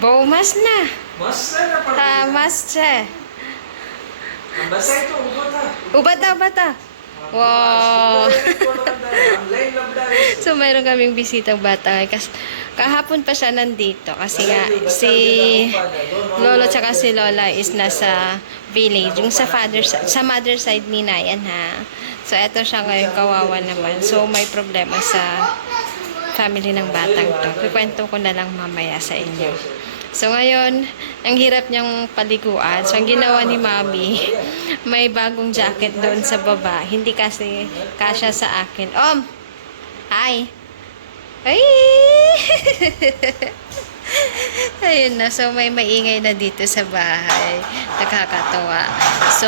Baumas na. Masa na pa. Tamas siya. Ang basa ito, ubat ha. Ubata. Wow. Online lang dahil. So, mayroon kaming bisitang bata. Kahapon pa siya nandito. Kasi nga, si Lolo tsaka si Lola is nasa village. Yung sa mother side ni Nayan, ha. So, eto siya ngayon, kawawa naman. So, may problema sa family ng batang to. Kukwento ko na lang mamaya sa inyo. So, ngayon, ang hirap niyang paliguan. So, ang ginawa ni Mami, may bagong jacket doon sa baba. Hindi kasi kasya sa akin. Hi! Ay! Ayun na. So, may maingay na dito sa bahay. Nakakatawa. So,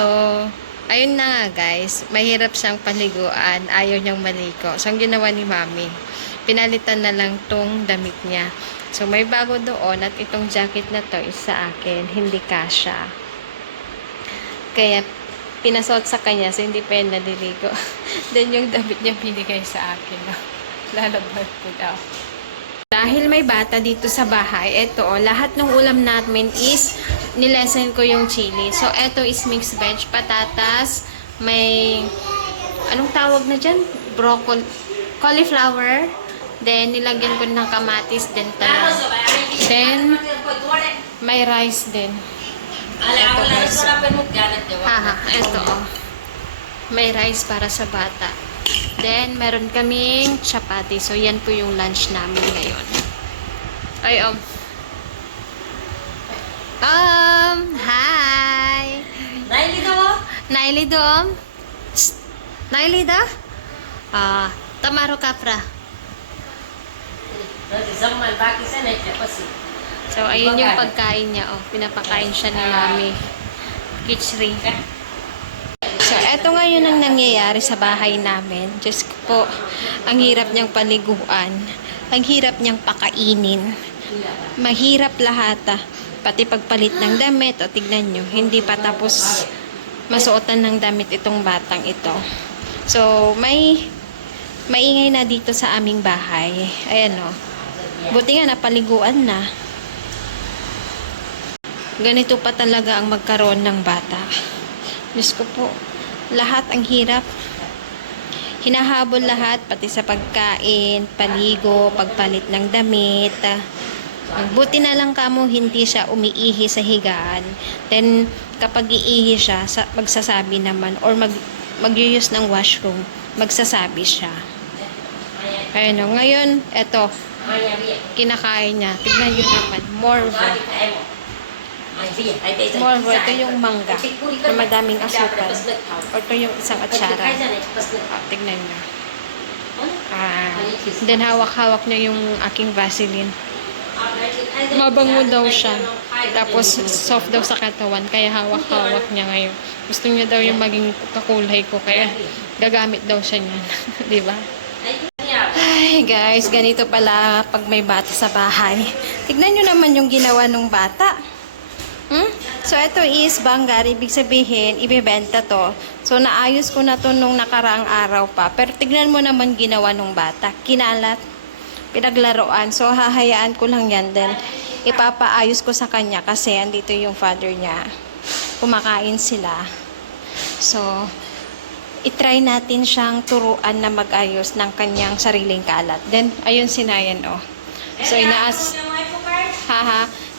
ayun na nga, guys. Mahirap siyang paliguan. Ayaw niyang maligo. So, ang ginawa ni Mami, pinalitan na lang tong damit niya. So, may bago doon at itong jacket na to is sa akin. Hindi kasya. Kaya, pinasuot sa kanya so hindi pa yun naliligo. Then, yung damit niya binigay sa akin. Lalabas ko daw. Dahil may bata dito sa bahay, eto lahat ng ulam namin is nilesen ko yung chili. So, eto is mixed veg, patatas, may, anong tawag na dyan? Broccoli, cauliflower. Then, nilagyan ko ng kamatis, then talong. Then, may rice din. Ito guys. Ito may rice para sa bata. Then, meron kaming chapati. So, yan po yung lunch namin ngayon. Ay, hi! Nailido? Nailida? Tamaro kapra. So, ayun yung pagkain niya. Pinapakain siya ni Mami. Kichri. So, eto ngayon ang nangyayari sa bahay namin. Diyos ko po, ang hirap niyang paliguan. Ang hirap niyang pakainin. Mahirap lahat. Pati pagpalit ng damit. O, tignan nyo. Hindi pa tapos masuotan ng damit itong batang ito. So, maingay na dito sa aming bahay. Ayan o. Buti nga napaliguan na. Ganito pa talaga ang magkaroon ng bata. Diyos ko po, lahat ang hirap. Hinahabol lahat, pati sa pagkain, paligo, pagpalit ng damit. Buti na lang kamo hindi siya umiihi sa higaan. Then, kapag iihi siya, magsasabi naman, or mag-use ng washroom, magsasabi siya. Ayun o, ngayon, eto, kinakain niya. Tignan nyo naman. Morvo. Morvo. Ito yung mangga na madaming asukal. O ito yung isang atsara. Tignan nyo. Then hawak-hawak niya yung aking Vaseline. Mabango daw siya. Tapos soft daw sa katawan. Kaya hawak-hawak niya ngayon. Gusto niya daw yung maging kakulay ko. Kaya gagamit daw siya niyan. Diba? Ay guys, ganito pala pag may bata sa bahay. Tignan nyo naman yung ginawa ng bata. So, ito is banggar. Ibig sabihin, ibebenta to. So, naayos ko na to nung nakaraang araw pa. Pero tignan mo naman ginawa ng bata. Kinalat. Pinaglaruan. So, hahayaan ko lang yan. Then, ipapaayos ko sa kanya kasi andito yung father niya. Kumakain sila. So, itry natin siyang turuan na mag-ayos ng kanyang sariling kalat. Then, ayun si Nayan, oh. So,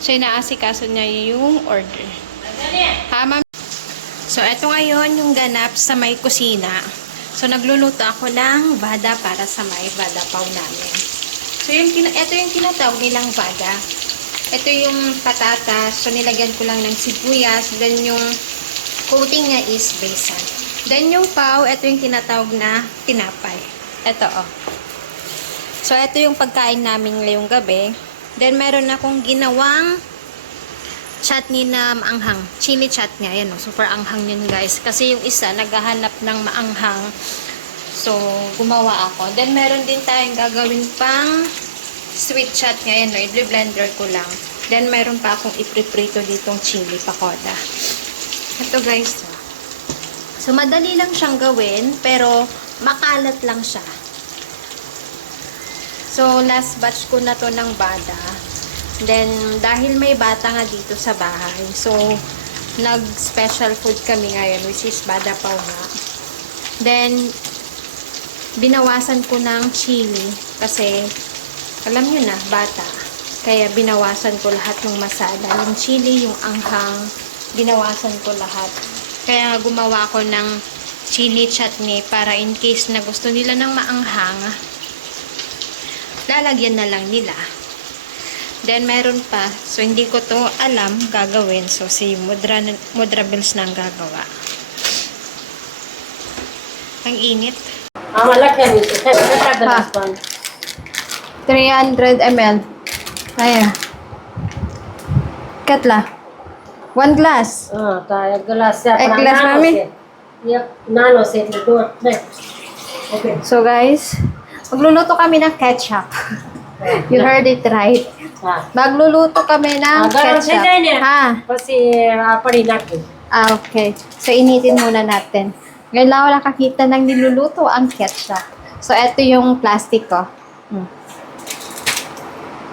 So, inaasikaso niya yung order. Ha, ma'am? So, eto ngayon yung ganap sa may kusina. So, nagluluto ako ng bada para sa may bada paw namin. So, eto yung tinatawag nilang bada. Ito yung patatas. So, nilagyan ko lang ng sibuyas. Then, yung coating niya is besan. Then, yung paw, ito yung tinatawag na tinapay. Ito, oh. So, ito yung pagkain namin ngayong gabi. Then, meron akong ginawang chutney na maanghang. Chili chutney. Ayan, oh. Super anghang yun, guys. Kasi yung isa, naghahanap ng maanghang. So, gumawa ako. Then, meron din tayong gagawin pang sweet chutney. Ayan, oh. I-blender ko lang. Then, meron pa akong ipriprito ditong chili pakoda. Ito, guys, oh. So, madali lang siyang gawin, pero makalat lang siya. So, last batch ko na to ng bada. Then, dahil may bata nga dito sa bahay, so, nag-special food kami ngayon, which is badapaw nga. Then, binawasan ko ng chili kasi, alam nyo na, bata. Kaya, binawasan ko lahat ng masala. Yung chili, yung anghang, binawasan ko lahat. Kaya, gumawa ko ng chili chutney para in case na gusto nila ng maanghang, lalagyan na lang nila. Then, meron pa. So, hindi ko to alam gagawin. So, si Mudra Bills na ang gagawa. Ang init. Malaki ito. Ha. 300 ml. Kaya. Katla. 1 glass. Kaya gelas ya. Eh, gelas, mami? Yep, nano set ito. Okay. So, guys, magluluto kami ng ketchup. You heard it right. Magluluto kami ng Garam sa ketchup. niya. Ha? Kasi pari natin. Okay. So, initin muna natin. Ngayon lang ako nakakita ng niluluto ang ketchup. So, ito yung plastic ko.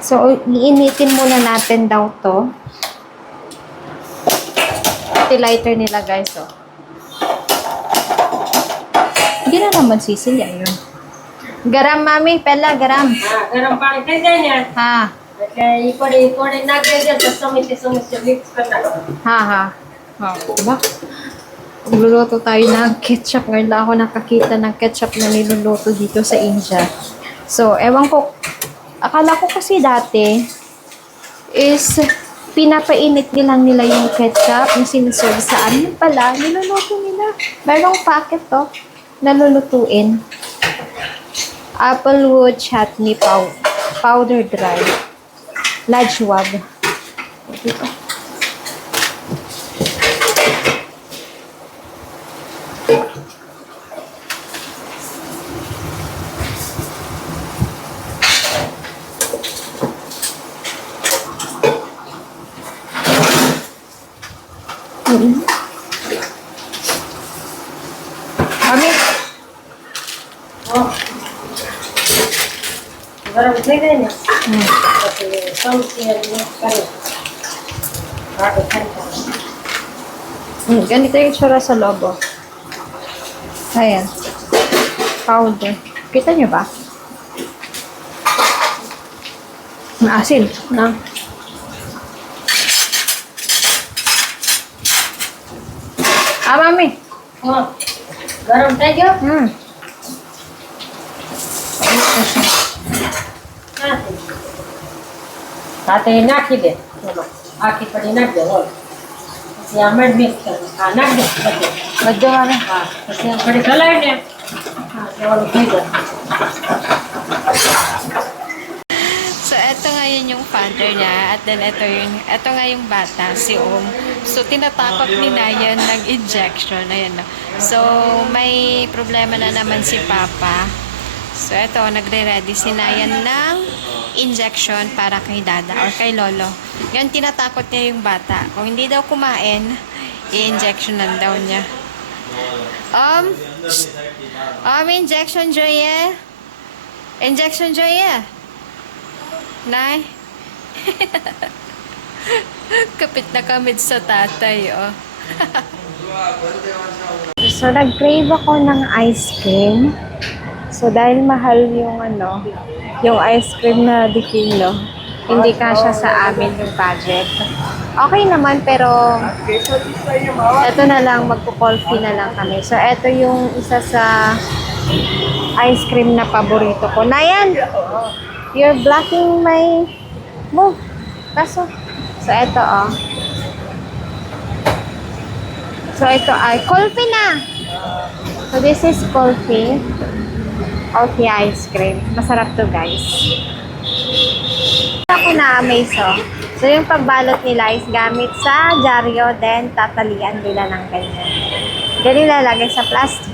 So, iinitin muna natin daw to. Ito yung lighter nila, guys. Oh. Hindi na naman sisilya yun. Garam, mami. Pela, garam. Garam pani sa niya. Ha. Okay, ipori natin sa sumiti mix ka na. Ha. Diba? Magluluto tayo ng ketchup. Ngayon lang ako nakakita ng ketchup na niluluto dito sa India. So, ewan ko. Akala ko kasi dati is pinapainit nilang nila yung ketchup na sinaserve sa amin. Pala, niluluto nila. Merong packet to. Nalulutuin. Applewood chutney powder dry. Lajwab. Dito. Mami, Garam sa niya. Kasi sumiti niya kani. Bakit kanta? ganito yung tsura sa lobo. Ayan. Powder. Kita nyo ba? Ang asin. Na. Mami. Garam tayo? Tate naki de. Aki padi nak de. Kasi amad mix ka. Nak de. Medyo mami. Kasi ang padi kalay niya. Kaya tayo. So, eto ngayon yung father niya. At then, eto nga yung bata, si So, tinatakot ni Nayan ng injection. Ayan, no? So, may problema na naman si Papa. So, eto, nagre-ready si Nayan ng injection para kay Dada or kay Lolo. Yan, tinatakot niya yung bata. Kung hindi daw kumain, i-injectionan daw niya. Injection, Joye. Injection, Joye. Nay. Kapit na kamit sa tatay, oh. So, nag-crave ako ng ice cream. So, dahil mahal yung yung ice cream na di kilo, hindi kasya sa amin yung budget. Okay naman, pero eto na lang, magpo-coffee na lang kami. So, eto yung isa sa ice cream na paborito ko. Nayan! You're blocking my move. Kaso, so eto So ito ay coffee na. So this is coffee. Coffee ice cream. Masarap to, guys. Ako na-amaze, So yung pagbalot nila is gamit sa dyaryo, then tatalian nila ng ganyan. Ganyan lalagay sa plastic.